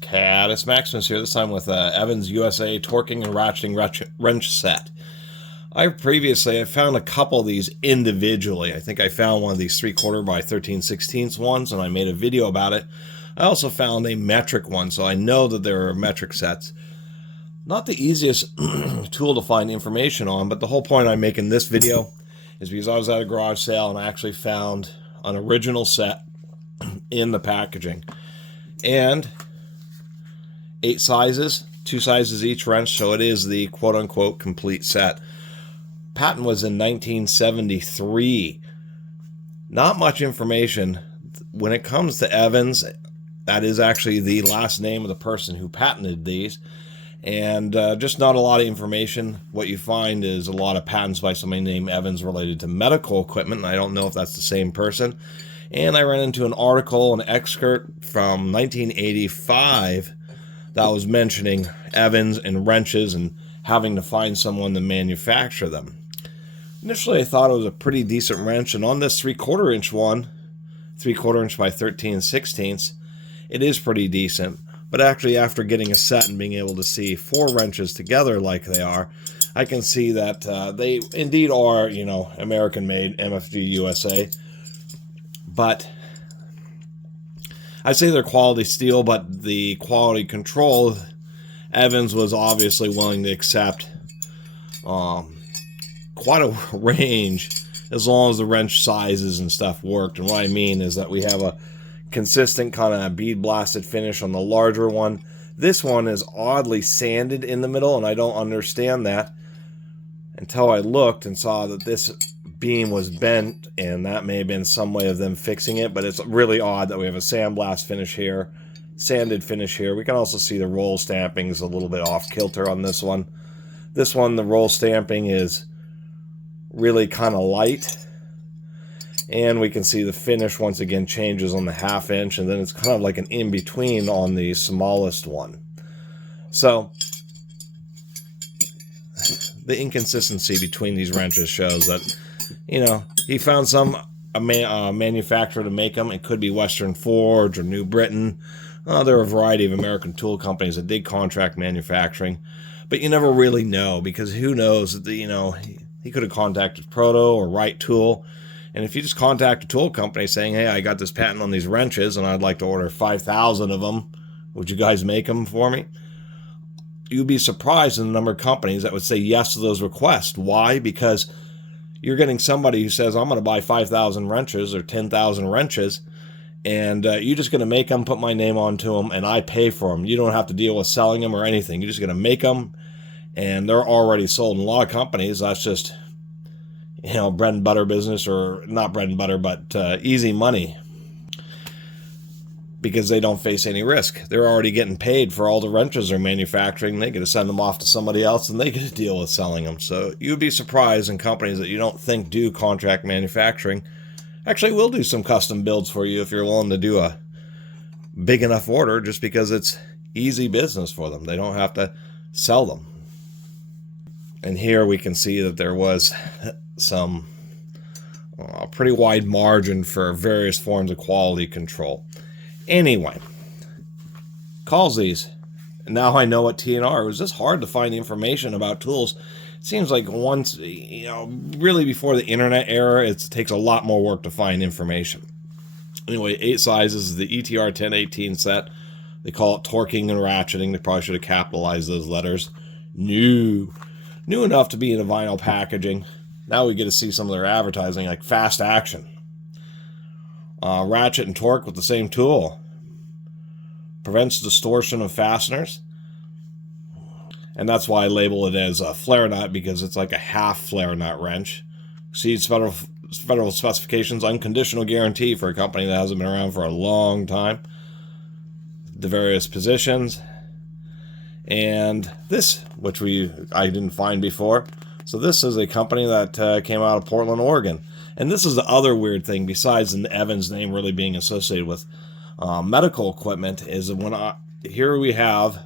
Catus Maximus here, this time with Evans USA Torquing and Ratcheting wrench set. I found a couple of these individually. I think I found one of these 3/4 by 13/16 ones, and I made a video about it. I also found a metric one, so I know that there are metric sets. Not the easiest tool to find information on, but the whole point I'm making this video is because I was at a garage sale and I actually found an original set in the packaging. And 8 sizes, 2 sizes each wrench, so it is the quote-unquote complete set. Patent was in 1973. Not much information. When it comes to Evans, that is actually the last name of the person who patented these, and just not a lot of information. What you find is a lot of patents by somebody named Evans related to medical equipment, and I don't know if that's the same person. And I ran into an article, an excerpt from 1985 that was mentioning Evans and wrenches and having to find someone to manufacture them. Initially, I thought it was a pretty decent wrench, and on this 3/4 inch one, 3/4 inch by 13/16, it is pretty decent. But actually, after getting a set and being able to see 4 wrenches together like they are, I can see that they indeed are, American-made, MFG USA. But I'd say they're quality steel, but the quality control, Evans was obviously willing to accept quite a range as long as the wrench sizes and stuff worked. And what I mean is that we have a consistent kind of bead blasted finish on the larger one. This one is oddly sanded in the middle, and I don't understand that until I looked and saw that this beam was bent, and that may have been some way of them fixing it. But it's really odd that we have a sandblast finish here, sanded finish here. We can also see the roll stamping is a little bit off kilter on this one. This one, the roll stamping is really kind of light, and we can see the finish once again changes on the 1/2 inch, and then it's kind of like an in-between on the smallest one. So the inconsistency between these wrenches shows that, he found a manufacturer to make them. It could be Western Forge or New Britain. There are a variety of American tool companies that did contract manufacturing, but you never really know, because who knows, he could have contacted Proto or Right Tool. And if you just contact a tool company saying, hey, I got this patent on these wrenches and I'd like to order 5,000 of them, would you guys make them for me? You'd be surprised in the number of companies that would say yes to those requests. Why? Because you're getting somebody who says, I'm going to buy 5,000 wrenches or 10,000 wrenches, and you're just going to make them, put my name onto them, and I pay for them. You don't have to deal with selling them or anything. You're just going to make them, and they're already sold. In a lot of companies, that's just, bread and butter business, or not bread and butter, but easy money, because they don't face any risk. They're already getting paid for all the wrenches they're manufacturing. They get to send them off to somebody else, and they get to deal with selling them. So you'd be surprised in companies that you don't think do contract manufacturing actually will do some custom builds for you if you're willing to do a big enough order, just because it's easy business for them. They don't have to sell them. And here we can see that there was some pretty wide margin for various forms of quality control. Anyway, calls these. And now I know what TNR. It was just hard to find information about tools. It seems like once, really before the internet era, it takes a lot more work to find information. Anyway, 8 sizes is the ETR 1018 set. They call it torquing and ratcheting. They probably should have capitalized those letters. New enough to be in a vinyl packaging. Now we get to see some of their advertising, like fast action. Ratchet and torque with the same tool. Prevents distortion of fasteners. And that's why I label it as a flare nut, because it's like a half flare nut wrench. Exceeds federal specifications, unconditional guarantee for a company that hasn't been around for a long time. The various positions. And this, which I didn't find before. So this is a company that came out of Portland, Oregon. And this is the other weird thing, besides the Evans name really being associated with medical equipment, is here we have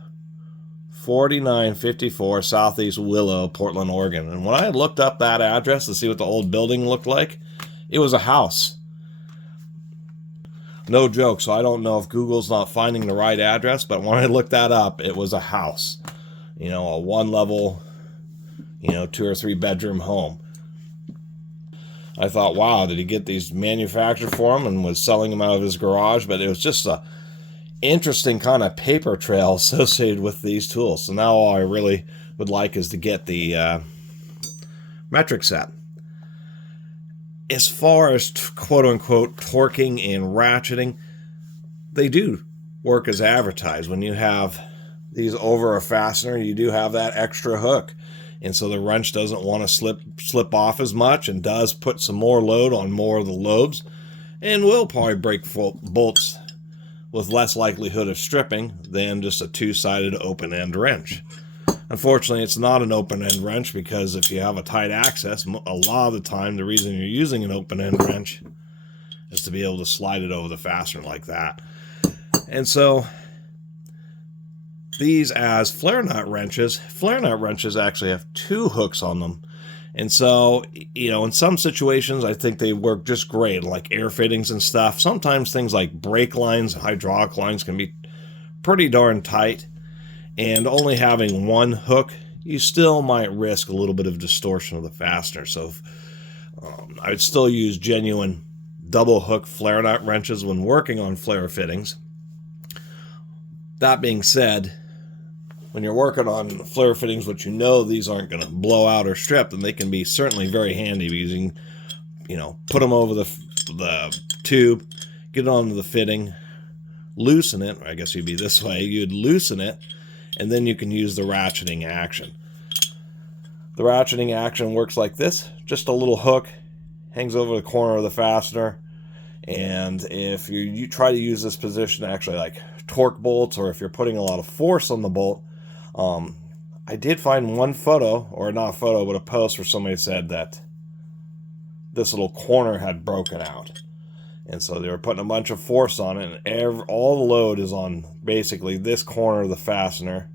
4954 Southeast Willow, Portland, Oregon. And when I looked up that address to see what the old building looked like, it was a house. No joke. So I don't know if Google's not finding the right address, but when I looked that up, it was a house. You know, a one-level, you know, 2 or 3 bedroom home. I thought, wow, did he get these manufactured for him and was selling them out of his garage? But it was just a interesting kind of paper trail associated with these tools. So now all I really would like is to get the metric set. As far as quote-unquote torquing and ratcheting, they do work as advertised. When you have these over a fastener, you do have that extra hook. And so the wrench doesn't want to slip off as much and does put some more load on more of the lobes and will probably break bolts with less likelihood of stripping than just a two-sided open-end wrench. Unfortunately, it's not an open-end wrench because if you have a tight access, a lot of the time the reason you're using an open-end wrench is to be able to slide it over the fastener like that. And so these as flare nut wrenches actually have 2 hooks on them. And so, you know, in some situations, I think they work just great, like air fittings and stuff. Sometimes things like brake lines, hydraulic lines can be pretty darn tight. And only having 1 hook, you still might risk a little bit of distortion of the fastener. So I would still use genuine double hook flare nut wrenches when working on flare fittings. That being said, when you're working on flare fittings, which you know these aren't going to blow out or strip, then they can be certainly very handy using, you know, put them over the tube, get it onto the fitting, loosen it. I guess you'd be this way. You'd loosen it, and then you can use the ratcheting action. The ratcheting action works like this. Just a little hook hangs over the corner of the fastener, and if you try to use this position to actually like torque bolts, or if you're putting a lot of force on the bolt, I did find one photo, or not a photo, but a post where somebody said that this little corner had broken out. And so they were putting a bunch of force on it, and all the load is on basically this corner of the fastener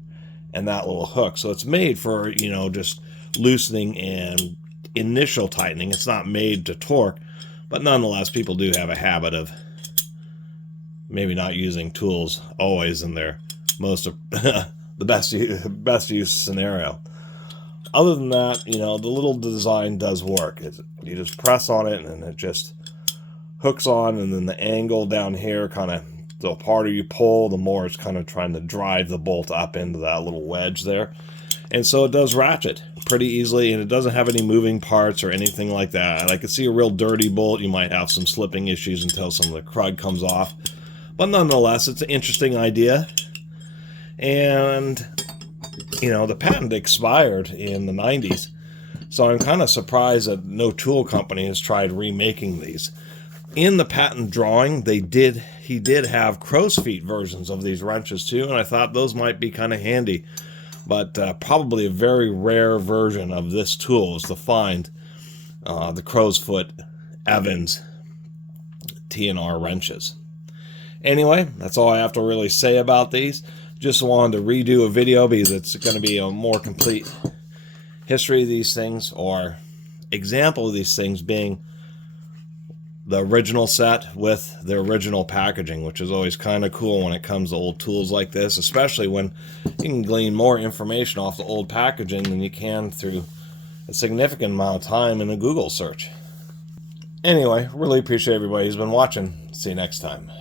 and that little hook. So it's made for, you know, just loosening and initial tightening. It's not made to torque, but nonetheless, people do have a habit of maybe not using tools always in their most of the best use scenario. Other than that, you know, the little design does work. You just press on it and it just hooks on, and then the angle down here kind of, the harder you pull, the more it's kind of trying to drive the bolt up into that little wedge there. And so it does ratchet pretty easily, and it doesn't have any moving parts or anything like that. I could see a real dirty bolt. You might have some slipping issues until some of the crud comes off. But nonetheless, it's an interesting idea. And, you know, the patent expired in the 90s. So I'm kind of surprised that no tool company has tried remaking these. In the patent drawing, he did have crow's feet versions of these wrenches too, and I thought those might be kind of handy. But probably a very rare version of this tool is to find the crow's foot Evans T&R wrenches. Anyway, that's all I have to really say about these. Just wanted to redo a video because it's going to be a more complete history of these things, or example of these things being the original set with the original packaging, which is always kind of cool when it comes to old tools like this, especially when you can glean more information off the old packaging than you can through a significant amount of time in a Google search. Anyway, really appreciate everybody who's been watching. See you next time.